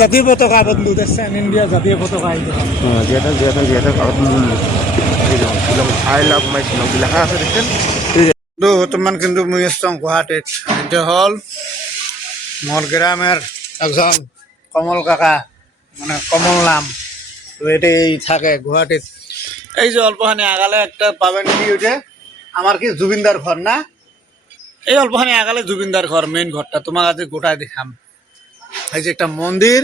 জাতীয় পতাকা বন্ধু দেখছেন ইন্ডিয়া জাতীয় পতাকা যেটা যেটা যেটা আই লাভ মাই শিলং লেখা আছে দেখছেন। বর্তমান কিন্তু মুই আসলাম গুৱাহাটীত। এটা হল মোর গ্রামের একজন কমল কাকা, মানে কমল নাম। তো এটাই থাকে গুৱাহাটীত। এই যে অল্পখানি আগালে একটা পাবেন কি ওইটা আমার কি জুবিনদার ঘর না, এই অল্পখানি আগালে জুবিনদার ঘর, মেইন ঘরটা তোমার আজ গোটায় দেখাম। এই যে একটা মন্দির,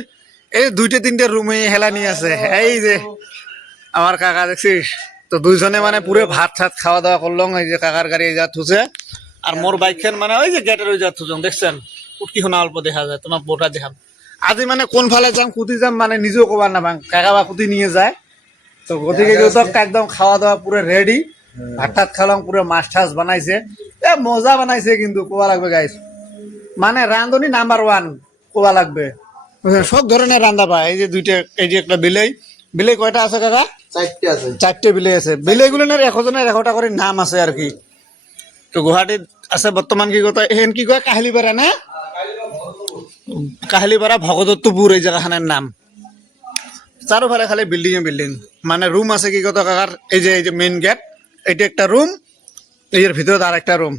এই দুইটা তিনটা রুমে হেলা নিয়ে আছে। এই যে আমার কাকা দেখছিস, তো দুইজনে মানে পুরো ভাত ছাত খাওয়া দাওয়া করলাম। এই যে কাকার গাড়ি এই যা থুছে, আর মোর বাইকখান মানে ওই যে গেটের ওই যা থুছং দেখছেন, উটকি শোনা অল্প দেখা যায়। তোমার বোটা দেখাম আজি মানে কোন ফালে যাম কুতি যাম মানে নিজেও কবার না পাং, কাকা বা কুতি নিয়ে যায়। তো গতিকে একদম খাওয়া দাওয়া পুরো রেডি, ভাত টাত খালাম, পুরো মাছ টাছ বানাইছে, এ মজা বানাইছে কিন্তু কোয়া লাগবে গাইস, মানে রান্ধনি নাম্বার ওয়ান কোয়া লাগবে। সব ধরনের রান্না পায়। এই যে দুইটা, এই যে একটা বিলাই, বিলাই কয়টা আছে কাকা? চারটে আছে, চারটে বিলাই আছে। বিলাইগুলোর এখজনের একটা করে নাম আছে আর কি। তো গুৱাহাটীত আছে বর্তমান কি কথা এহেন কি কয় কাহিলীপাৰা না, কাহিলীপাৰা ভগদত্তপুর এই জায়গাখানের নাম। চারোফালে খালি বিল্ডিং এ বিল্ডিং, মানে রুম আছে কি কথা কাকার। এই যে মেইন গেট, এইটা একটা রুম, এর ভিতরে আর একটা রুম।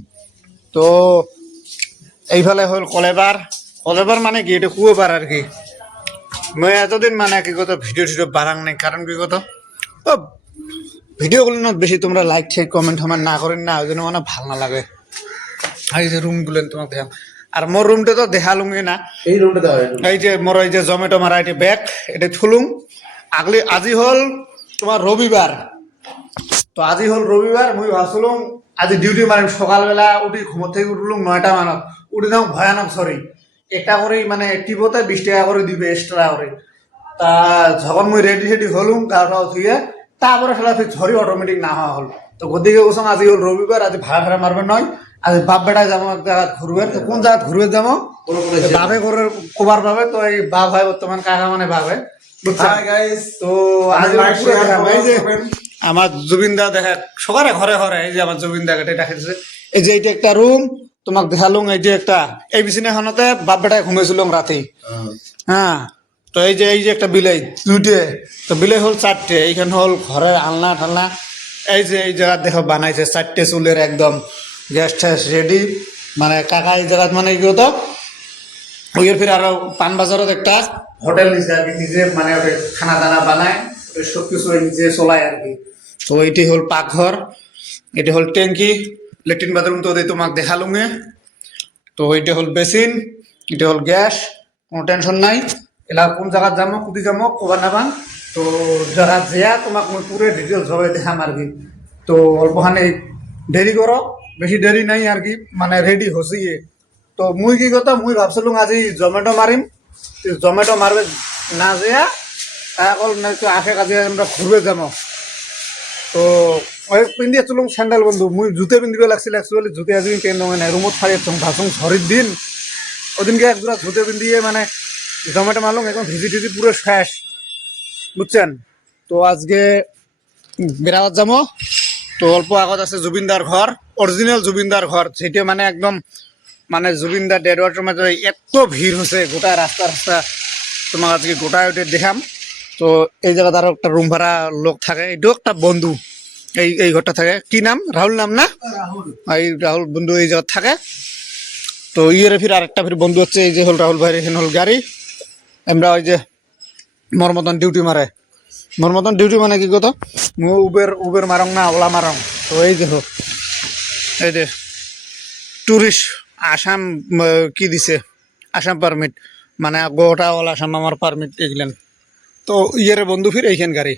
তো এইফালে হল কলেবার, কলেবার মানে কি এটা কুয়োপার আর কি। মই এতদিন মানে কি কথা ভিডিও টিডিও বানাং নাই, কারণ কি কথা ভিডিও গুলো বেশি তোমরা লাইক শেয়ার কমেন্ট আমার না করেন না, ওই জন্য মানে ভাল না লাগে। এই যে রুম গুলো তোমাকে দেখাম, আর মোর রুমটা তো দেখালুঙ্গি না। এই রুমটা দেওয়া এই যে মোর এই যে জমেটো মারা এটি ব্যাগ, এটা থুলুম। আগলি আজি হল তোমার রবিবার, তো আজি হল রবিবার। মুই ভাবছিলাম আজি ডিউটি মারিম, সকালবেলা উঠি ঘুমোর থেকে উঠলুম 9টা মানত, উঠি যাও ভয়ানক সরি একটা করে মানে টিপতে 20 টাকা করে দিবে এক্সট্রা করে। তা যখন মুই রেডি সেডি হলুম গাড়াও ধুয়ে, তারপরে ফেলা ফির ঝড়ি অটোমেটিক না হওয়া হল। তো গদিকে ওসং আজি হল রবিবার, আজি ভাড়া ভাড়া মারবে নয়, আজ বাপ বেটায় যাবো এক জায়গা ঘুরবে। তো কোন জায়গা ঘুরবে যাবো বাবে করে কোবার ভাবে। তো এই বাপ ভাই বর্তমান কাকা মানে ভাবে, বুঝছেন তো আজ এই যে আমার জুবিনদা দেখা সকালে ঘরে ঘরে। এই যে আমার জুবিনদা এটা দেখাইতেছে। এই যে এইটা একটা রুম তোমাক দেখালুম। এই যে একটা এই বিছানাখনতে বাপ বেটায় ঘুমাইছিলাম রাতে। হ্যাঁ, তো এই যে একটা বিলাই দুইটে, তো বিলাই হল 4টে। এইখান হল ঘরের আলনা ঠালনা। এই যে এই জায়গা দেখো বানাইছে 4টে চুলের একদম গ্যাস ট্যাস রেডি। মানে কাকা এই জায়গা মানে কি হতো ওই ফির আরো পানবাজারত একটা হোটেল নিছে আর কি, নিজে মানে ওটা খানা দানা বানায়, সব কিছু নিজে চলায় আর কি। তো এইটি হল পাকঘর, এটি হল ট্যাঙ্কি, লেট্রিন বাথরুম তো তোমাক দেখালুঙে। তো এইটা হল বেসিন, এটা হল গ্যাস, কোনো টেনশন নাই। এলা কোন জায়গা যাবো কুদি যাবো কবার নাবান। তো জায়গা যেয়া তোমাক মই পুরো ডিটেলস ভাবে দেখাম আর কি। তো অল্পখানি দেরি করো, বেশি দেরি নাই আর কি, মানে রেডি হসি। তো মুই কি কথা মুই ভাবছিলাম আজি জমেটো মারিম, জমেটো মারবে না যেয়া অকল আশে কাজে আমরা ঘুরবে যাবো। তো ওই পিন্ধি আছিলাম স্যান্ডেল বন্ধু, মুই জুতে পিন্ধিব লাগছিল একচুয়ালি। জুতে আজি পেন নাই, রুমত ফাড়ি ভাবছুম ঝড়ির দিন, ওদিনকে একজোড়া জুতে পিন্ধিয়ে মানে জমেটো মারলাম, এখন ভিজি টিজি পুরো শেষ, বুঝছেন। তো আজকে বেড়াবার যাবো। তো অল্প আগত আছে জুবিনদার ঘর, অরিজিনাল জুবিনদার ঘর, সেটা মানে একদম মানে জুবিনদার ডেড ওয়াটার মাঝে এত ভিড় হচ্ছে গোটা রাস্তা রাস্তা। তোমার আজকে গোটা ওইটা দেখাম। তো এই জায়গাতে আরো একটা রুম ভাড়া লোক থাকে, এটাও একটা বন্ধু এই ঘরটা থাকে। কি নাম? রাহুল নাম না? এই রাহুল বন্ধু এই জায়গা থাকে। তো ইয়ের ফির আরেকটা ফির বন্ধু হচ্ছে এই যে হল রাহুল ভাইয়ের এখানে হল গাড়ি। আমরা ওই যে মোর মতন ডিউটি মারে, মোর মতন ডিউটি মানে কি কথা উবের মারং না ওলা মারং। তো এই দেখো এই যে টুরিস্ট আসাম কি দিছে আসাম পারমিট, মানে গোটা অল আসাম আমার পারমিট এগুলেন। তো ইয়ের বন্ধু ফির এইখান গাড়ি।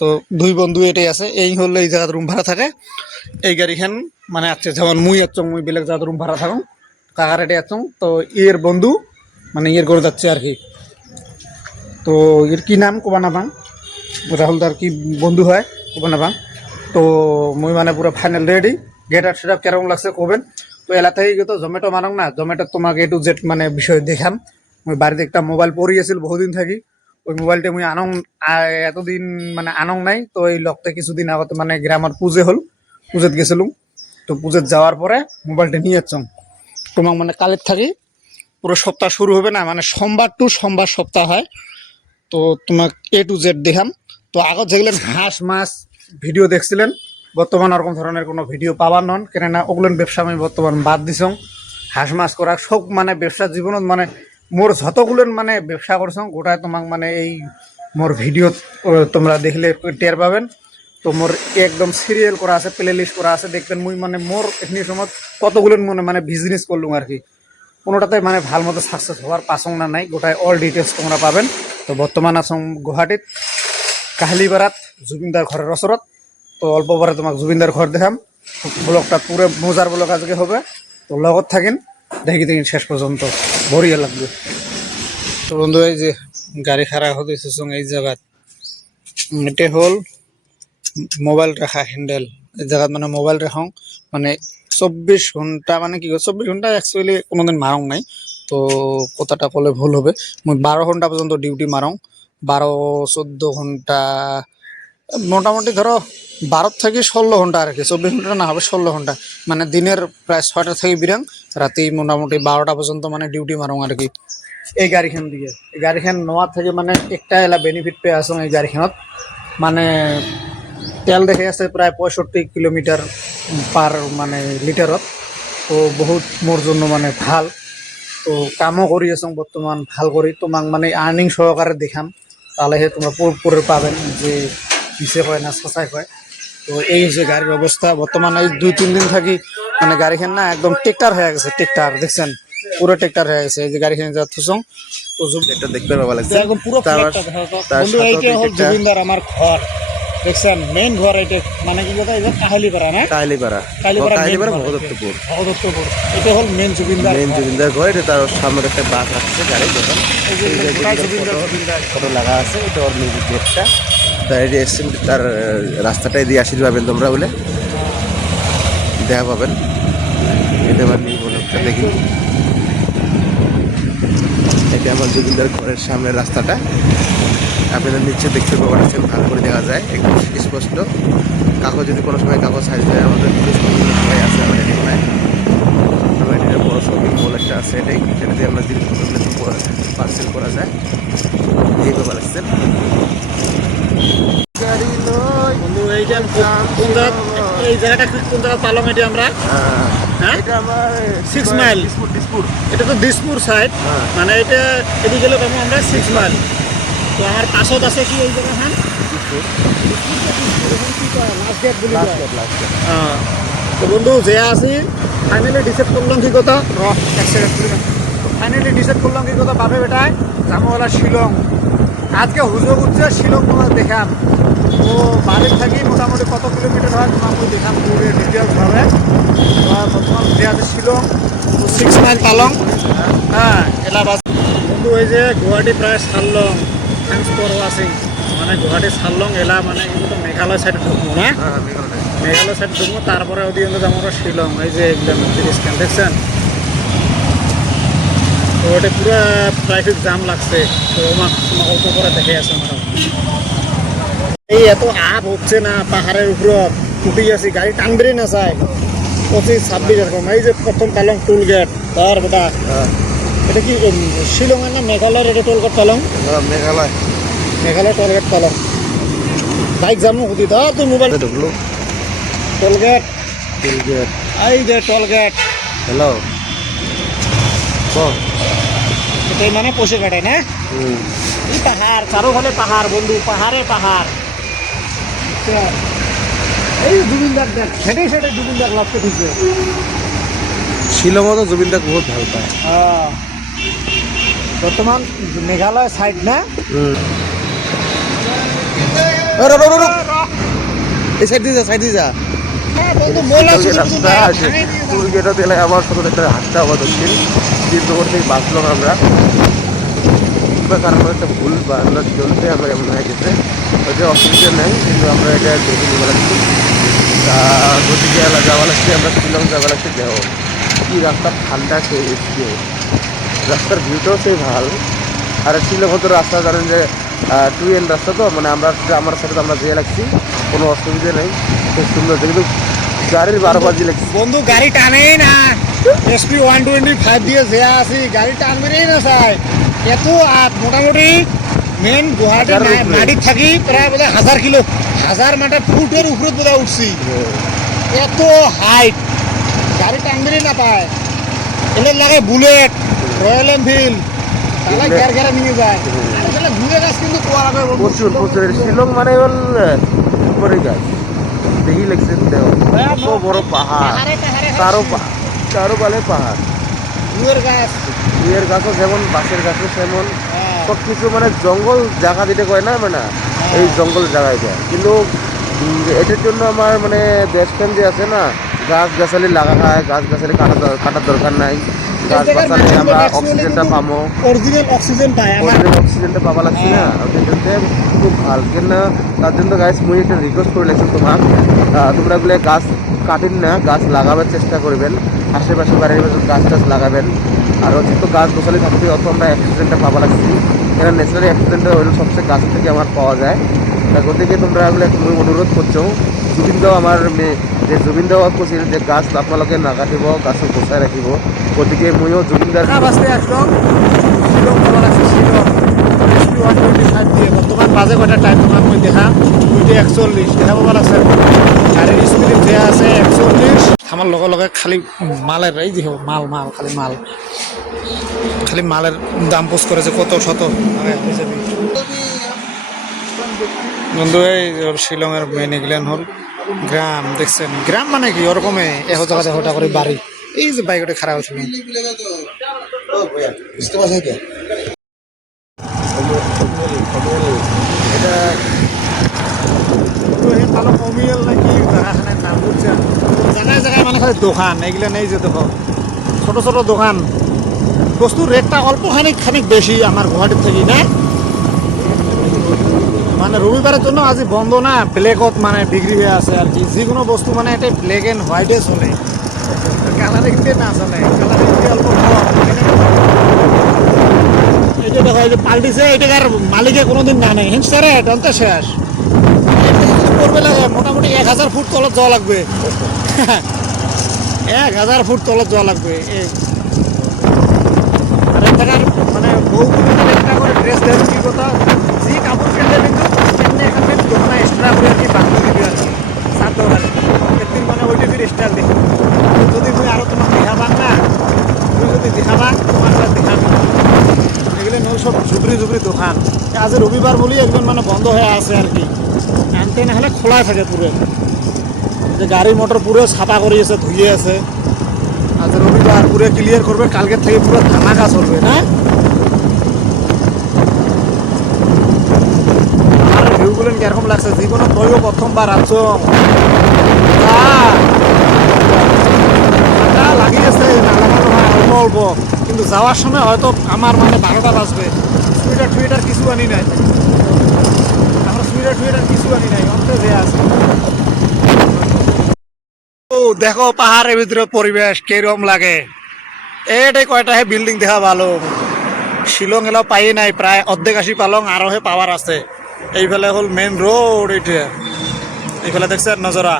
তো দুই বন্ধু এটাই আছে, এই হল এই জায়গায় রুম ভাড়া থাকে। এই গাড়িখান মানে আছে যেমন মুই আছং, মুই বেলেগ জায়গায় রুম ভাড়া থাকুন, কাকার এটাই আছং। তো ইয়ের বন্ধু মানে ইয়ের করে যাচ্ছে আর কি। তো এর কি নাম কবা না পাং, রাহুল দার কি বন্ধু হয় কবা না পাং। তো মুই মানে পুরো ফাইনাল রেডি, গেট আর সেটা কেরকম লাগছে কবেন। তো এলা থেকে তো জমেটো মানং না, জমেটো তোমাকে A to Z মানে বিষয় দেখাম। মুই বাড়িতে একটা মোবাইল পড়ি আছিল বহুদিন থাকি, ওই মোবাইলটা মুই আনং এতদিন মানে আনং নাই। তো এই লগতে কিছুদিন আগত মানে গ্রামের পুজো হল, পুজোত গেছিলুম। তো পুজোত যাওয়ার পরে মোবাইলটা নিয়ে যাচ্ছ তোমাক মানে কালের থাকি পুরো সপ্তাহ শুরু হবে না, মানে সোমবার টু সোমবার সপ্তাহ হয়। তো তোমাক A to Z দেখাম। তো আগত যেগুলো হাঁস মাছ ভিডিও দেখছিলেন, বর্তমান ওরকম ধরনের কোনো ভিডিও পাবার নন, কেননা ওগুলোর ব্যবসা আমি বর্তমান বাদ দিছং। হাঁস মাছ করা সব মানে ব্যবসা জীবনত মানে মোর যতগুলো মানে ব্যবসা করছং গোটায় তোমাক মানে এই মোর ভিডিও তোমরা দেখলে টের পাবেন। তো মোর একদম সিরিয়াল করা আছে, প্লে লিস্ট করা আছে, দেখবেন মুই মানে মোর এখানে সময় কতগুলো মনে মানে বিজনেস করলুম আর কি। কোনোটাতে মানে ভাল মতো সাকসেস হওয়ার পাসং না নাই, গোটায় অল ডিটেলস তোমরা পাবেন। তো বর্তমান আছো গুয়াহাটিত কাহিলিপাড়াত জুবিনদার ঘরের ওচৰত। তো অল্প পরে তোমাক জুবিনদার ঘর দেখাম। ব্লগটা পুরো মজার ব্লগ আজকে হবে। তো লগত থাকেন, দেখি দেখি শেষ পর্যন্ত, বড়িয়া লাগবে। তো বন্ধু এই যে গাড়ি খারাপ হতে এই জায়গাত, এটা হল মোবাইল রাখা হ্যান্ডেল। এই জায়গাত মানে মোবাইল রাখং মানে 24 ঘন্টা, মানে কি 24 ঘন্টা অ্যাকচুয়ালি কোনোদিন মারং নাই। তো কথাটা কলে ভুল হবে, মই 12 ঘন্টা পর্যন্ত ডিউটি মারং। 12-14 ঘন্টা, মোটামুটি ধরো 12 থেকে 16 ঘন্টা আর কি, 24 ঘন্টা না হবে 16 ঘন্টা। মানে দিনের প্রায় 6টা থেকে বিরাং, রাতে মোটামুটি 12টা পর্যন্ত মানে ডিউটি মারং আর কি। এই গাড়িখান দিয়ে, এই গাড়িখান নেওয়ার থেকে মানে একটা এলা বেনিফিট পেয়ে আসুন এই গাড়িখানত। মানে তেল দেখে আছে প্রায় 65 কিলোমিটার পার মানে লিটারত। তো বহুত মোর জন্য মানে ভাল। তো কামও কৰি আছোঁ বর্তমান ভাল কৰি, তোমাক মানে আর্নিং সহকারে দেখাম, তাহলেহে তোমরা পুরো পাবেন যে পিছে কয় না সঁচাই কয়। তো এই যে গাড়ির অবস্থা বর্তমান এই 2-3 দিন থাকি মানে গাড়িখান না একদম টেক্টার হয়ে গেছে, টেক্টার দেখছেন পুরো টেক্টার হয়ে গেছে। এই যে গাড়িখান যা থুসং তো এটা দেখতে ভালো লাগছে। একদম পুরো ফ্ল্যাটটা দেখা তো। বন্ধু এইটা হল জুবিনদার আমার ঘর, দেখছেন মেইন ঘর এটা, মানে কি কথা এটা কাহিলিপাড়া না, কাহিলিপাড়া ভগদত্তপুর। ভগদত্তপুর, এটা হল মেইন জুবিনদার মেন জুবিনদার ঘর। এটা তার সামনে একটা বাস রাখছে গাড়ি, দেখেন এই যে গোটাই জুবিনদার। ফটো লাগা আছে। এটা ওর মিউজিক গেটটা। তার এসছেন তার রাস্তাটাই দিয়ে আসিল পাবেন তোমরা বলে দেখা পাবেন। এটা আমার নিউ ব্লগটা দেখি। এটা আমার জুবিনদার ঘরের সামনের রাস্তাটা, আপনাদের নিচে দেখতে পাচ্ছেন, ভালো করে দেখা যায় একদম স্পষ্ট। কাগজ যদি কোনো সময় কাগজ সাইজ হয়, আমাদের সবাই আছে আমাদের এখানে। আমার এটা বড় শপিং মল একটা আছে, এটাতে আমরা জিনিসপত্র পার্সেল করা যায়। এই ব্যাপার আসছেন গাড়ি লই বন্ধু এইটা কোন জায়গা, এই জায়গাটা কোন জায়গা পালাম এটা আমরা, হ্যাঁ এটা আমার 6 মাইল। দিসপুর। এটা তো দিসপুর সাইড, হ্যাঁ। মানে এটা এদিকে গেলে পাবো আমরা 6 মাইল। তো আমার পাশত আছে কি এই জায়গা খান তো বন্ধু যে আছি ফাইনালি ডিসাইড করলাম কি কথা, ফাইনালি ডিসাইড করলাম কি কথা পাবে বেটায় জামওয়ালা শিলং। আজকে হুজুগ উঠছে শিলং তোমার দেখাম। তো বাড়ির থাকি মোটামুটি কত কিলোমিটার হয় তোমাকে দেখাম পুরো ডিটেলস ভাবে। বর্তমান যে আছে শিলং 6 মাইল পালং, হ্যাঁ এলাহাবাদ। বন্ধু এই যে গুয়াহাটি প্রায় সারলং ট্রান্সপোর্ট আছে, মানে গুয়াহাটি সারলং এলা মানে কিন্তু মেঘালয় সাইডে ঢুকবো না, মেঘালয় সাইড ঢুকবো, তারপরে ওদিকে যাবো আমরা শিলং। এই যে একদম স্ক্যান দেখছেন, তো ওটা পুরো ট্রাফিক জাম লাগছে। তো তোমার অল্প করে দেখে আছে আমরা এই এত আপ হচ্ছে না, পাহাড়ের উপরত উঠে গেছি, গাড়ি টানবেই না চাই 25-26 এরকম। এই যে প্রথম পালং টোল গেট, তার বেটা এটা কি শিলংয়ের না মেঘালয়ের, এটা টোল গেট পালং, মেঘালয় টোল গেট পালং। বাইক যাবো সুধি ধর তুই মোবাইল ঢুকলো টোল গেট, টোলগেট। এই যে টোল গেট, হ্যালো এটাই মানে পশে কাটায় না। এই পাহাড় চারোখানে পাহাড় বন্ধু, পাহাড়ে পাহাড়। এই জুবিনদার দেখ সেটাই সেটাই জুবিনদার লক্ষ্য দিচ্ছে। শিলংও তো জুবিনদাক বহুত ভাল পায়। বর্তমান মেঘালয় সাইড না, এই সাইড দিয়ে যা টোল গেটও দিলে আমার সাথে একটা হাঁটতে হবে দক্ষিণ কিন্তু ওর থেকে বাঁচলাম আমরা, কারণ একটা ভুল বা আমরা চলতে আমরা এমন হয়ে গেছে, ওইটা অসুবিধা নেই, কিন্তু আমরা এটা দেখে নিতে লাগছি। তা গতিকে যাওয়া লাগছে, আমরা শিলং যাওয়া লাগছে। দেহ কি রাস্তা ঠান্ডা খেয়ে এসছে, রাস্তার ভিউটাও সেই ভাল। আর শিলং তো রাস্তা জানেন যে 2 রাস্তা, তো মানে আমরা আমার সাথে আমরা যেয়ে লাগছি, কোনো অসুবিধা নেই, খুব সুন্দর। কিন্তু গাড়ির 12 বাজি লাগছে। বন্ধু গাড়ি টানেই না, এসপি 125 দিয়ে যে আছি গাড়ি টানবেই না চাই এত মোটামুটি মেন গুয়াহাটি হাজারের উপরে। মাটির থাকি প্রায় বোধ 1000 কিলো 1000 মানে ফুটের উপরে বোধ উঠছি, এত হাইট গাড়ি টানবেই না পায়। এলে লাগে বুলেট, রয়্যাল এনফিল্ড, তাহলে ঘের ঘেরে নিয়ে যায়। আর এখানে ঘুরে গাছ কিন্তু কোয়া লাগে বন্ধু। প্রচুর প্রচুর শিলং মানে হল উপরে গাছ দেখি লাগছেন দেহ কত বড় পাহাড়, পাহাড়ে পাহাড়ে তারও তারও বলে পাহাড়। ঘুরের গাছ। বিয়ের গাছও যেমন, বাঁশের গাছও তেমন, হ্যাঁ। সব কিছু মানে জঙ্গল জায়গা যেটা কয় না মানে এই জঙ্গল জায়গায় যায়। কিন্তু এটার জন্য আমার মানে দেশপ্রেম যে আছে না, গাছ গাছালি লাগা হয়, গাছ গাছালি কাটার দরকার নাই, গাছ গাছালি আমরা অক্সিজেনটা পাবো, অরিজিনাল অক্সিজেন পায় আমার। অক্সিজেনটা পাবা লাগছি না, ওটার জন্য খুব ভাল। কেন তার জন্য গাছ মুই একটা রিকোয়েস্ট করে লাগছি তোমার, তোমরা বলে গাছ কাটেন না, গাছ লাগাবার চেষ্টা করবেন, আশেপাশে বাড়ির পাশে গাছ টাছ লাগাবেন। আর যেহেতু গাছ গোছালি থাকতে অত আমরা অক্সিজেনটা পাবা লাগছি, এরা ন্যাচারালি অক্সিজেনটা হইলো সবচেয়ে গাছ থেকে আমার পাওয়া যায়। তা গতিকে তোমরা এগুলো তুমি অনুরোধ করছো, জুবিন দাও আমার মেয়ে যে জুবিন দাও কৈছিল যে গাছ আপোনালোকে নাকাটিব, গাছ গোছাই ৰাখিব। গতিকে ময়ো জুবিনদাৰ বাজতে একদম শিলং যাব লাগছে, শিলং এসপি 125 দিয়ে বর্তমান বাজে কয়টা টাইম তোমার মই দেখা 2:41 দেখা পাব লাগছে। গাড়ির স্পিড যে আছে 41। আমার লগে লগে খালি মালের এই যে মাল মাল খালি মাল, খালি মালের দাম পোস্ট করেছে কত শত। বন্ধু এই শিলংয়ের মেন এগুলান হল গ্রাম, দেখছেন গ্রাম মানে কি ওরকমে এহ জায়গা হঠাৎ করে বাড়ি। এই যে বাইকটা খারাপ হয়েছিল এটা ভালো কমিয়েল নাকি জায়গাখানের নাম বুঝছেন। জায়গায় জায়গায় মানে খালি দোকান এগুলো নেই যে দেখো ছোট ছোট দোকান, বস্তুর রেটটা অল্প খানিক খানিক বেশি আমার গুয়াহাটির থেকে না। মানে রবিবারের জন্য আজ বন্ধ না, ব্ল্যাকত মানে বিক্রি হয়ে আছে আর কি। যিকোনো বস্তু মানে এটা ব্ল্যাক অ্যান্ড হোয়াইটে চলে, কালারিং দিয়ে না চলে, কালারিং দিয়ে অল্প কম। এটা দেখো এই যে পাল্টিছে, এটাকার মালিকে কোনোদিন না নেই হিংসারে টনতে শেষ। করবে লাগে মোটামুটি 1000 ফুট তলত যাওয়া লাগবে 1000 ফুট তলত যাওয়া লাগবে। আর এখানকার মানে বউগুলো একটা করে ড্রেস দেয় কি কথা, যে কাপড় কিনলে কিন্তু এমনি এখানে দোকানে এক্সট্রা করে আর কি বাংলা দিবি আর কি সাত দোকানে একদিন মানে ওইটা ফির স্টাইল দেখি। যদি তুই আরো তোমার দেখাবান না, তুই যদি দেখাবা তোমার দেখাবো এগুলো নল সব ঝুপড়ি ঝুপড়ি দোকান। আজ রবিবার বলি একদম মানে বন্ধ হয়ে আছে আর কি, আনতে না হলে খোলাই থাকে পুরো। যে গাড়ি মোটর পুরো ছাপা করিয়েছে, ধুয়ে আছে। আজ রবিবার পুরো ক্লিয়ার করবে, কালকে থেকে পুরো ধামাকা চলবে না। আর ভিউগুলো কিরকম লাগছে, জীবনে তৈও প্রথমবার আছো লাগিয়েছে না লাগানো হয় অল্প অল্প, কিন্তু যাওয়ার সময় হয়তো আমার মানে 12টা বাজবে। সুইটার টুইটার কিছু আনি নাই, আমরা সুইটার টুইটার কিছু আনি নাই, অন্তে যে আছে। ও দেখো পাহাড়ের ভিতরে পরিবেশ কিরকম লাগে। এটাই কয়টা হে বিল্ডিং দেখা ভালো। শিলং এলাও পাই নাই, প্রায় অর্ধেক আসি পালং, আরো হে পাওয়ার আছে। এইফালে হল মেন রোড, এইটা এইফালে দেখছে নজরা,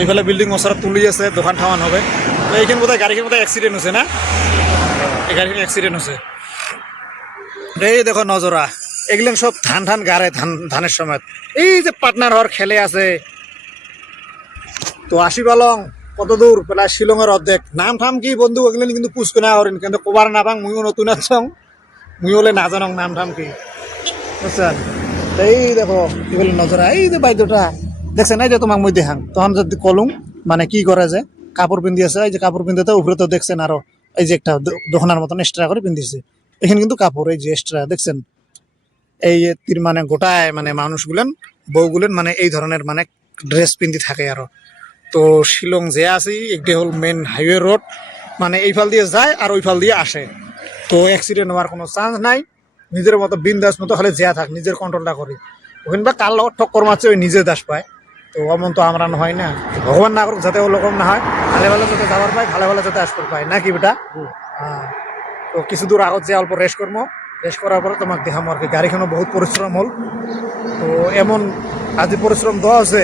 এইফালে বিল্ডিং ওচৰত তুলি আছে, দোকান ঠামান হবে। এইখান বোধহয় গাড়িখান বোধহয় এক্সিডেন্ট হৈছে না, এই গাড়িখান এক্সিডেন্ট হৈছে। এই দেখো নজরা, এগুলো সব ধান ধান গাড়ে ধানের সময়। এই যে পার্টনার হওয়ার খেলে আছে। তো আসি পালং কত দূর, প্রায় শিলংয়ের অর্ধেক। নাম ঠাম কি বন্ধু ওগুলো কিন্তু পুষকে না করেন, কিন্তু কবার না পাং, মুইও নতুন আছং, মুই হলে না জানং নাম ঠাম কি বুঝছেন। এই দেখো কি বলে নজরা, এই যে বাইদটা দেখছেন, এই যে তোমাক মই দেখাং তখন যদি কলুম মানে কি করে যে কাপড় পিন্ধি আছে, এই যে কাপড় পিন্ধতে উপরে তো দেখছেন আরো এই যে একটা দোকানের মতন এক্সট্রা করে পিন্ধিছে। এখানে কিন্তু কাপড় এই যে এক্সট্রা দেখছেন, এই তির মানে গোটায় মানে মানুষগুলেন বউগুলেন মানে এই ধরনের মানে ড্রেস পিন্ধি থাকে আরো। তো শিলং যে আছি একটি হল মেন হাইওয়ে রোড, মানে এইফাল দিয়ে যায় আর ওইফাল দিয়ে আসে। তো অ্যাক্সিডেন্ট হওয়ার কোনো চান্স নাই। নিজের মতো বিন্দাস মতো খালি যেয়া থাক, নিজের কন্ট্রোলটা করি। ওখানে বা কার লগত ঠক্কর মারছে ওই নিজে দাস পায়। তো অমন তো আমরা হয় না, ভগবান না করুক যাতে ওরকম না হয়। ভালো ভালো যাতে যাবার পায়, ভালো ভালো যাতে আসতে পায় নাকি বেটা। হ্যাঁ, তো কিছু দূর আগত যে অল্প রেস্ট করবো, রেস্ট করার পরে তোমাকে দেখাবো আর কি। গাড়িখানও বহুত পরিশ্রম হল, তো এমন আজি পরিশ্রম দেওয়া আছে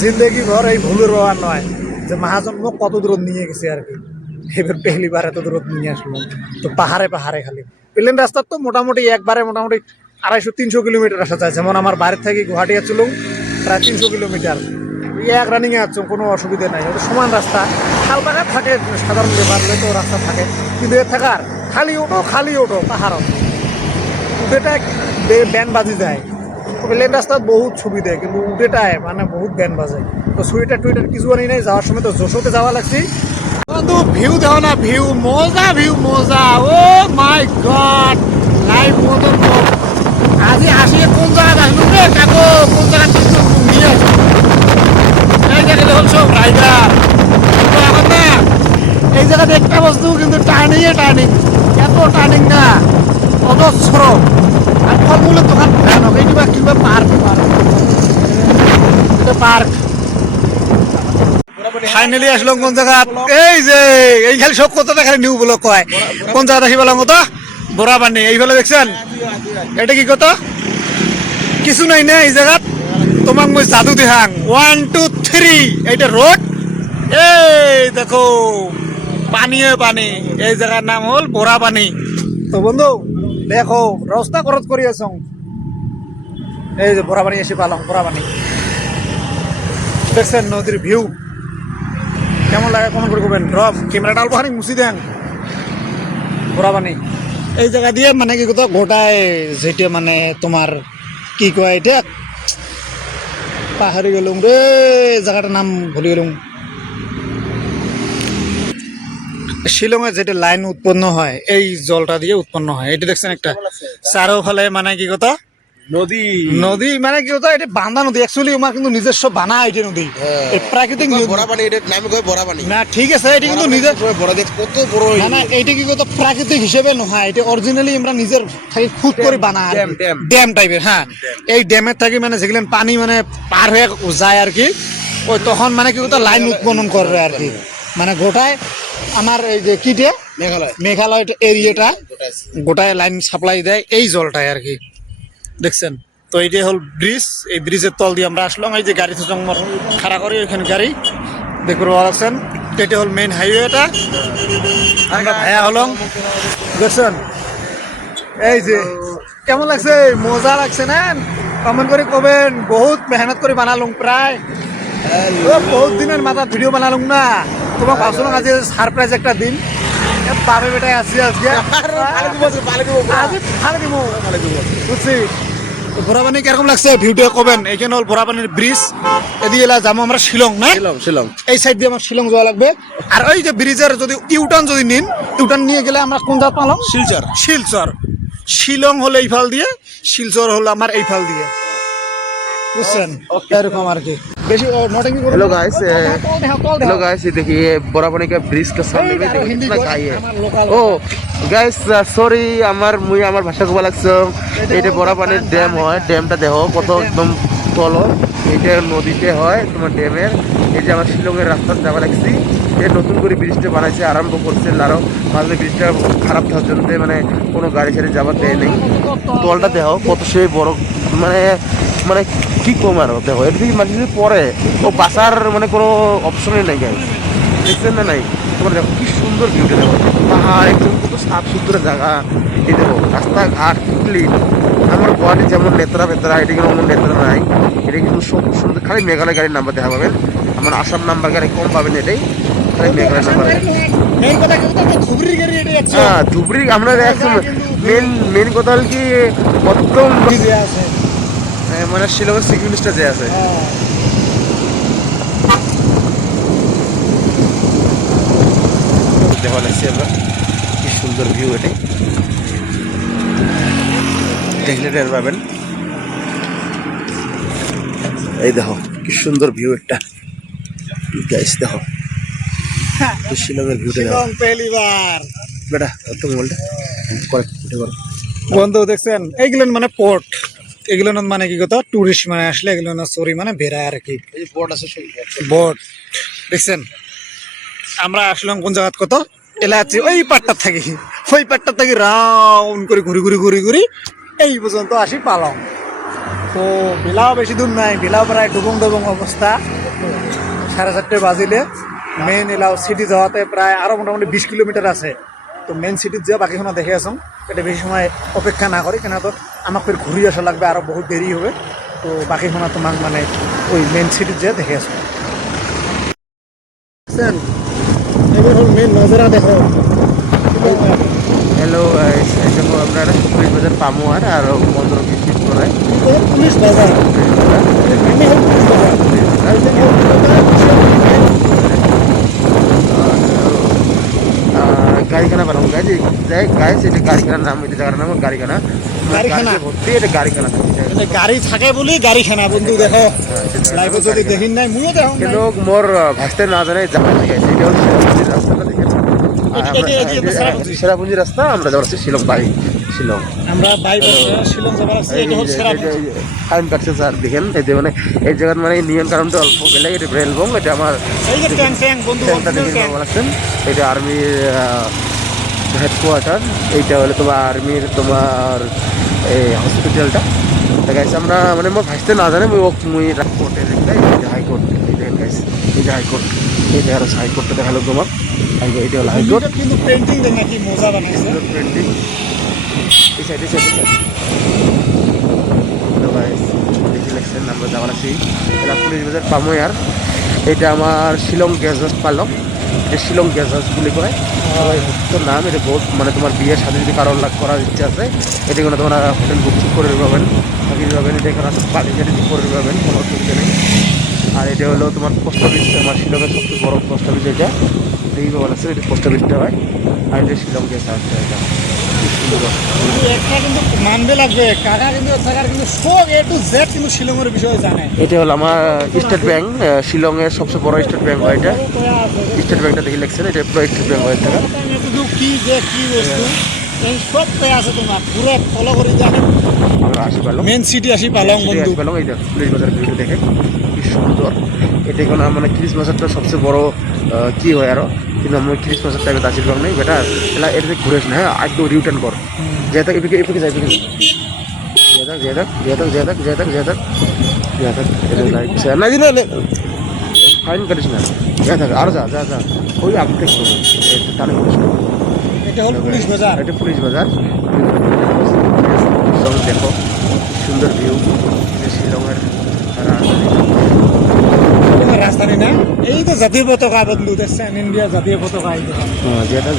জিন্দগি ভর এই ভুলের ব্যবহার নয় যে মহাজন্ম কত দূর নিয়ে গেছে আর কি, এবার পেহলিবার এত দূর নিয়ে আসলো। তো পাহাড়ে পাহাড়ে খালি প্লেন রাস্তার তো মোটামুটি একবারে মোটামুটি 250-300 কিলোমিটার আসা যায়। যেমন আমার বাড়ির থেকে গুয়াহাটি আসছিলাম প্রায় 300 কিলোমিটার, এক রানিংয়ে আসছো, কোনো অসুবিধা নাই। ওটা সমান রাস্তা, খাল পাকা থাকে, সাধারণ ব্যাপার হলে তো রাস্তা থাকে, কিন্তু এর থাকার খালি ওটো পাহাড় উঠেটা ব্যান বাজি যায়। প্লেন রাস্তা বহুত সুবিধা, কিন্তু উঠেটায় মানে বহুত ব্যান বাজে। তো সুইটার টুইটার কিছু আনি নাই, যাওয়ার সময় তো যশোতে যাওয়া লাগছি। বন্ধু ভিউ দেখো না, ভিউ মজা, ও মাই গড, লাইভ মতন। আজি আসলে কোন জায়গা আসলো রে কাকো, কোন জায়গা নিয়ে আসলো এই জায়গা দেখুন সব রাইডার। এখন না এই জায়গাতে একটা বস্তু কিন্তু টার্নিং, এত টার্নিং না, অজস্র। আর ফলমূলের দোকান ভয়ানক, এই কিংবা পার্ক, এটা পার্ক। ফাইনালি আসলাম কোন জায়গা, এই যে এই খালি সব কথা খালি নিউ বলে কয় কোন জায়গা আসি বললাম কত বড়া পানি। এই ফেলে দেখছেন এটা কি কত কিছু নাই না এই জায়গাত, তোমাক মই জাদু দেখাং 1 2 3। এইটা রোড, এই দেখো পানি, এই জায়গার নাম হল বড়া পানি। তো বন্ধু দেখো রাস্তা খরচ করি আছ, এই যে বড়া পানি এসে পালাম। বড়া পানি দেখছেন, নদীর ভিউ কেমন লাগে কমেন্ট করে করবেন। রব ক্যামেরাটা অল্প খানি মুছি দেন। বড়া পানি এই জায়গা দিয়ে মানে কি কথা গোটায়, যেটা মানে তোমার কি কয় এটা, পাহাড়ি গেলুম রে, জায়গাটার নাম ভুলে গেলুম। শিলংয়ে যেটা লাইন উৎপন্ন হয় এই জলটা দিয়ে উৎপন্ন হয়। এটা দেখছেন একটা চারোফালে মানে কি কথা নদী মানে কি কথা, এটা বান্ধা নদী অ্যাকচুয়ালি আমার কিন্তু নিজস্ব বানা এটা নদী, এই প্রাকৃতিক না ঠিক আছে, এটা কিন্তু নিজের কত বড় না এইটা কি কথা প্রাকৃতিক হিসেবে নহয়, এটা অরিজিনালি আমরা নিজের থাকি খুদ করে বানা ড্যাম টাইপের। হ্যাঁ এই ড্যামের থাকি মানে যেগুলো পানি মানে পার হয়ে যায় আর কি, ওই তখন মানে কি কথা লাইন উৎপন্ন করে আর কি, মানে গোটায় আমার এই যে কিটে মেঘালয় এরিয়াটা গোটায় লাইন সাপ্লাই দেয় এই জলটায় আর কি, দেখছেন। তো এইটাই হল ব্রিজ, এই ব্রিজের তল দিয়ে আমরা আসলাম। এই যে গাড়ি তো জঙ্গল খাড়া করি ওইখানে গাড়ি দেখতে পাচ্ছেন, এটা হল মেইন হাইওয়েটা। আমরা ভায়া হলাম, দেখছেন। এই যে কেমন লাগছে, মজা লাগছে না? কমেন্ট করে কবেন। বহুত মেহনত করে বানালুম, প্রায় বহুত দিনের মাথা ভিডিও বানালুম না। তোমার ভাবছিলাম আজ সারপ্রাইজ একটা দিন, বাপে বেটায় আসছি আজকে বুঝছি। ভোরাবানি কিরকম লাগছে ভিউটা কবেন। এইখানে হল ভোরাবানির ব্রিজ, এদিকে যাবো আমরা শিলং না, শিলং এই সাইড দিয়ে আমার শিলং যাওয়া লাগবে। আর ওই যে ব্রিজের যদি ইউটার্ন যদি নিন, ইউটার্ন নিয়ে গেলে আমরা কোন জায়গা পালাম, শিলচর। শিলং হলো এই ফাল দিয়ে, শিলচর হলো আমার এই ফাল দিয়ে, বুঝছেন। এরকম আর কি বেশি নটিং করে। हेलो गाइस, ये देखिए बोराबनी का ब्रिज के सामने में देखिए कितना खाई है। ओ गाइस सॉरी, আমার মুই আমার ভাষা কবা লাগছে। এটা बोराबनी ড্যাম হয়, ড্যামটা দেখো কত একদম তল, এটা নদীতে হয় তোমার ড্যামের। এই যে আমার শিলংয়ের রাস্তা যাওয়া লাগছি, এই নতুন করে ব্রিজটা বানাইছে, আরম্ভ করছে। আরো মাঝে ব্রিজটা খারাপ থাকার জন্য মানে কোনো গাড়ি সাড়ি যাবার দেয় নেই। তলটা দেখো কত সেই বড়, মানে মানে কি কম আরো দেখো, এটা থেকে মানুষ যদি পরে ও বাঁচার মানে কোনো অপশনই নেই। গাই দেখছেন না নাই, তোমার দেখো কি সুন্দর ভিউটা, দেখো পাহাড় একদম কত সাফ সুতরা জায়গা। এই দেখো রাস্তাঘাট ক্লিন। আমার গুয়াহাটি যেমন নেত্রা ফেতরা, এটা কিন্তু কোনো নেত্রা নাই, এটা কিন্তু সব সুন্দর। খালি মেঘালয় গাড়ির নাম্বার দেখা পাবেন, আমার আসাম নাম্বার গাড়ি কম পাবেন, এটাই খালি মেঘালয় নাম্বার। হ্যাঁ ধুবড়ি আমরা মেন কথা হল কি একদম মানে শিলংয়ের সিকিউরিটিটা যে আছে। দেখা লাগছে আমরা কি সুন্দর ভিউ, এটাই দেখলে টের পাবেন। এই দেখো কি সুন্দর ভিউ একটা, গাইস দেখো শিলংয়ের ভিউটা দেখো। পেলিবার বেটা তো মোবাইলটা করে উঠে করো। বন্ধু দেখছেন এইগুলো মানে পোর্ট, এগুলো মানে কি কথা টুরিস্ট মানে আসলে এগুলো না সরি মানে বেড়ায় আর কি, এই বোর্ড আছে বোট দেখছেন। আমরা আসলাম কোন জায়গা কত এলাচি, ওই পাটটা থাকি, ওই পাটটা থাকি রাউন্ড করে ঘুরি এই পর্যন্ত আসি পালং। তো বেলাও বেশি দূর নাই, বেলাও প্রায় ডুবং অবস্থা। 4:30 বাজিলে মেইন এলাও সিটি যাওয়াতে প্রায় আরও মোটামুটি 20 কিলোমিটার আছে। তো মেইন সিটিত যা বাকিখন দেখে আসুন, এটা বেশি সময় অপেক্ষা না করি, কেন তো আমাকে ফের ঘুরে আসা লাগবে, আরও বহুত দেরি হবে। তো বাকিখন তোমাক মানে ওই মেইন সিটিত যা দেখে আসুন। এবার হল মেইন নজরা দেখো। হ্যালো গাইস, এটা হলো আপনারা পুলিশ বাজার পামুয়ার আর 15-20 মিনিট পরে পুলিশ বাজার, আমি হল পুলিশ গাড়িখানা বানাবো গাইজ, গাইজ এটা গাড়িখানার নাম, এটা জায়গার নাম গাড়িখানা। গাড়িখানা ভর্তি এটা গাড়িখানা, গাড়ি থাকে বলি গাড়িখানা। বন্ধু দেখো লাইভে যদি দেখিন নাই, মুইও দেখো কিন্তু মোর ভাসতে না জানে জানা গাইছে। এটা হলো সেরাপুঞ্জির রাস্তাটা দেখেন, সেরাপুঞ্জি রাস্তা। আমরা যাচ্ছি শিলং, বাই শিলং। আমরা শিলং যাবার আছে। এটা হল সেরাপুঞ্জি। টাইম কাটছে স্যার দেখেন, এই যে মানে এই জায়গার মানে নিয়ম কারণটা অল্প গেলে এটা রেলবং, এটা আমার এই যে ট্যাং বন্ধু আছেন। এটা আর্মির হেডকোয়ার্টার, এইটা হলো তোমার আর্মির তোমার এই হসপিটালটা। গাইছে আমরা মানে মই ভাসতে না জানে মুই কোর্টে দেখলাই, এই যে হাইকোর্ট, এই দেখেন গাইস, এই যে হাইকোর্ট, এই যে আর হাইকোর্টটা দেখালো তোমার। এটা হলো হাইকোর্ট, কিন্তু পেন্টিং দেখ নাকি মজা বানাইছে পেন্টিং। এই সাইডে দেখেন আমরা যাওয়ার আছি। এটা পুলিশ বাজার পামুয়ার। এটা আমার শিলং গেস্ট হাউস পালক, এটা শিলং গেস্ট হাউস বলে কয় তো নাম। এটা বহুত মানে তোমার বিয়ের সাথে যদি কারোর লাগ করার ইচ্ছা আছে, এটা কোনো তোমরা হোটেল বুকিং করে পাবেন, থাকি পাবেন। এটা এখানে আছে পার্টি সার্টি করে পাবেন, কোনো অসুবিধা নেই। আর এটা হলো তোমার পোস্ট অফিস, আমার শিলংয়ের সবচেয়ে বড় পোস্ট অফিস। এটা দেখি পাবেন আছে, এটা পোস্ট অফিসটা হয়। আর এটা শিলং গেস্ট হাউস, এটা একটা কিন্তু মানতে লাগবে কাকা, কিন্তু থাকার কিন্তু সব এ টু জেড কিন্তু শিলংয়ের বিষয়ে জানে। এটা হলো আমার স্টেট ব্যাংক, শিলংয়ের সবচেয়ে বড় স্টেট ব্যাংক হয় এটা। স্টেট ব্যাংকটা দেখে লিখছেন, এটা পুরো স্টেট ব্যাংক হয় টাকা। কি যে কি বস্তু এই সব পেয়ে আছে তোমার পুরো ফলো করে জানে। আমরা আসি পালং, মেন সিটি আসি পালং বন্ধু। পালং এই পুলিশ বাজার ভিডিও দেখে কি সুন্দর। এটা কোনো মানে ক্রিসমাসেরটা সবচেয়ে বড় কি হয় আরো, কিন্তু আমি ক্রিসমাসের টাইমে দাসির বাং নেই বেটা। এটা ঘুরেস না, হ্যাঁ একটু রিটার্ন কর। যেয়ে থাক এপিকে এপিকে যাই, ফাইন কাটিস না, যা থাক আর যা যা যা ওই আগে থেকে তাহলে এটা হল পুলিশ বাজার। এটা পুলিশ বাজার। দেখো সুন্দর ভিউ, শিলংয়ের রাজধানী না, এই তো জাতীয় পতাকা বন্ধু দেখছেন, ইন্ডিয়া জাতীয় পতাকা। যেটা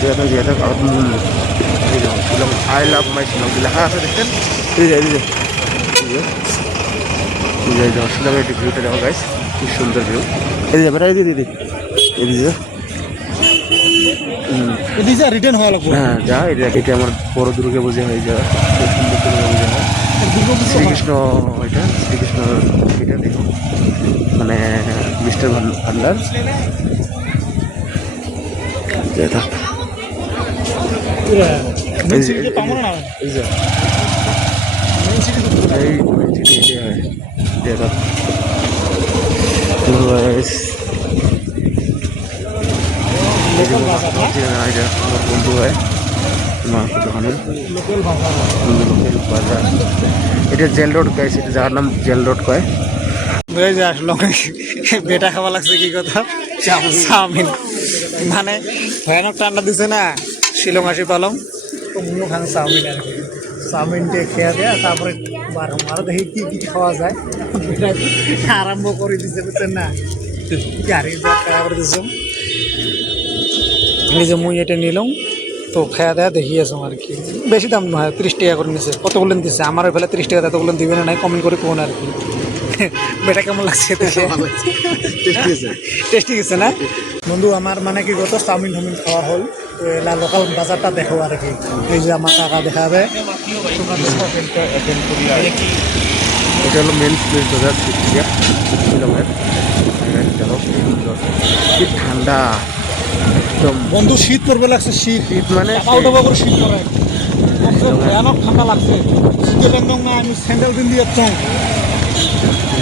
শিলং আই লাভ মাই শিলং লেখা আছে দেখছেন। শিলংয়ের একটি ভিউটা দেখো গাইস, কি সুন্দর ভিউ। দিদি রিটার্ন হওয়া লাগবে। হ্যাঁ যা, এটা আমার বড় দুর্গা পূজা হয়ে যাওয়া, খুব সুন্দর দুর্গা পূজা হয়। শ্রীকৃষ্ণ, এটা শ্রীকৃষ্ণ, এটা দেখো মানে মিস্টার ভান্ডার। বন্ধু হয় দোকানের লোকেল বাজার। এটা জেল রোড গাইছে, এটা যার নাম জেল রোড কয়। বেটা খাওয়া লাগছে কি কথা, চাউমিন মানে ভয়ানক ঠান্ডা দিছে না শিলং আসি পালং। তো মুও খান চাউমিন আর কি, চাউমিনটা খেয়া দেয়া তারপরে আরো দেখি কি কি খাওয়া যায়। আরম্ভ করে দিছে বুঝছেন না, গাড়ি খাওয়া করে দিছে। এই যে মুই এটা নিলাম, তো খাওয়া দেয়া দেখি আছো আর কি। বেশি দাম নয়, 30 টাকা করে নিছে। কত বললেন দিচ্ছে আমার ওই ফেলে 30 টাকা, এত বললেন দিবে না নাই, কমেন্ট করে কোন আর কি। বেটা কেমন লাগছে? টেস্টি গেছে না বন্ধু? আমার মানে কি গত চাউমিন টাউমিন খাওয়া হল, লোকাল বাজারটা দেখো আর কি। এই যে আমার টাকা দেখাবে। এটা হলো মেন প্লেস বাজার শিলংয়ের। কি ঠান্ডা একদম বন্ধু, শীত পড়বে লাগছে। শীত মানে করে শীত পড়ে, ভয়ানক ঠান্ডা লাগছে। শীতের একদম না, আমি স্যান্ডেল দিন দিয়ে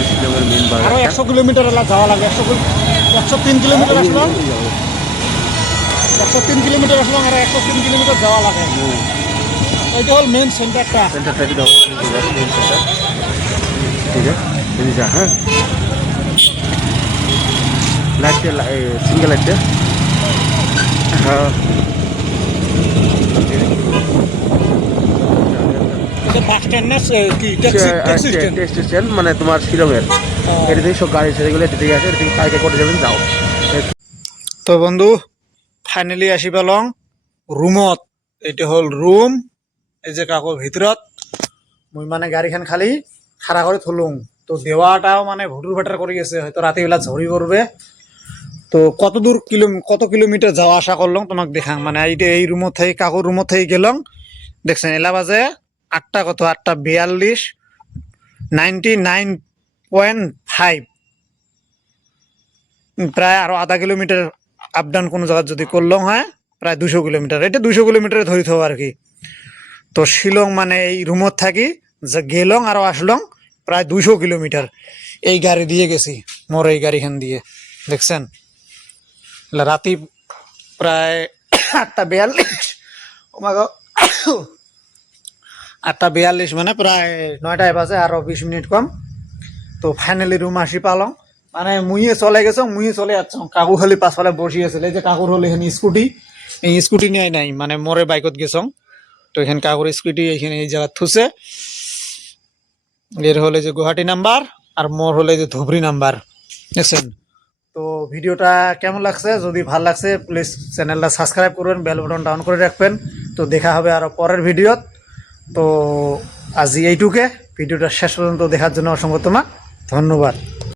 শিলংয়ের মেন বাজার। আরো 100 কিলোমিটার যাওয়া লাগে। 103 কিলোমিটার আসলাম, 103 কিলোমিটার আসলাম, আর 103 কিলোমিটার যাওয়া লাগে। ওইটা হল মেন সেন্টারটা। ঠিক আছে যা, হ্যাঁ লাইটে সিঙ্গেল লাইটে হ্যাঁ এটা বাস স্ট্যান্ড না কি ট্যাক্সি স্ট্যান্ড? স্টেশন মানে তোমার শিলংয়ের এটা থেকে সব গাড়ি আছে এগুলো এটা থেকে আছে এটা থেকে কালকে করে যাবেন যাও। তো বন্ধু ফাইনালি আসি পেলং রুমত। এইটা হল রুম। এই যে কাকো ভিতৰত মুই মানে গাড়ীখান খালি খাড়া করে থলুম। তো দেওয়াটাও মানে ভুটুর ভাটার করে গেছে, হয়তো রাতেবেলা ঝড়ি পড়বে। তো কত কিলোমিটার যাওয়া আসা করলাম তোমাক দেখাং। মানে এইটা এই রুমত থেকে কাকুর রুমত থেকে গেলাম, দেখছেন এলা বাজে 8:42 99.5 প্রায় আরো আধা কিলোমিটার আপ ডাউন কোনো জায়গা যদি করলাম হয় প্রায় 200 কিলোমিটার। এটা 200 কিলোমিটারে ধরিত আর কি। তো শিলং মানে এই রুমত থাকি যে গেলং আরো আসলং প্রায় 200 কিলোমিটার এই গাড়ি দিয়ে গেছি। মোর এই গাড়িখান দিয়ে দেখছেন রাতি প্রায় 8:42 8:42 মানে প্রায় 9টায় বাজে আরো 20 মিনিট কম। তো ফাইনালি রুম আসি পালং। মানে মুইয়ে চলে গেছ, মুইয়ে চলে যাচ্ছ, কাকু খালি পাছফালে বসি আছিল। এই যে কাকুর হলে এখানে স্কুটি, এই স্কুটি নিয়ে নাই মানে মোরে বাইকত গেছ। তো এখানে কাকুর স্কুটি এইখানে এই জায়গা থুছে। এর হলে যে গুয়াহাটি নাম্বার আর মোর হলে যে ধুবড়ি নাম্বার, দেখছেন। তো ভিডিওটা কেমন লাগছে? যদি ভালো লাগছে প্লিজ চ্যানেলটা সাবস্ক্রাইব করবেন, বেল বাটন ডাউন করে রাখবেন। তো দেখা হবে আরো পরের ভিডিওত। তো আজি এইটুকে, ভিডিওটা শেষ পর্যন্ত দেখার জন্য অসংখ্য তোমাক ধন্যবাদ।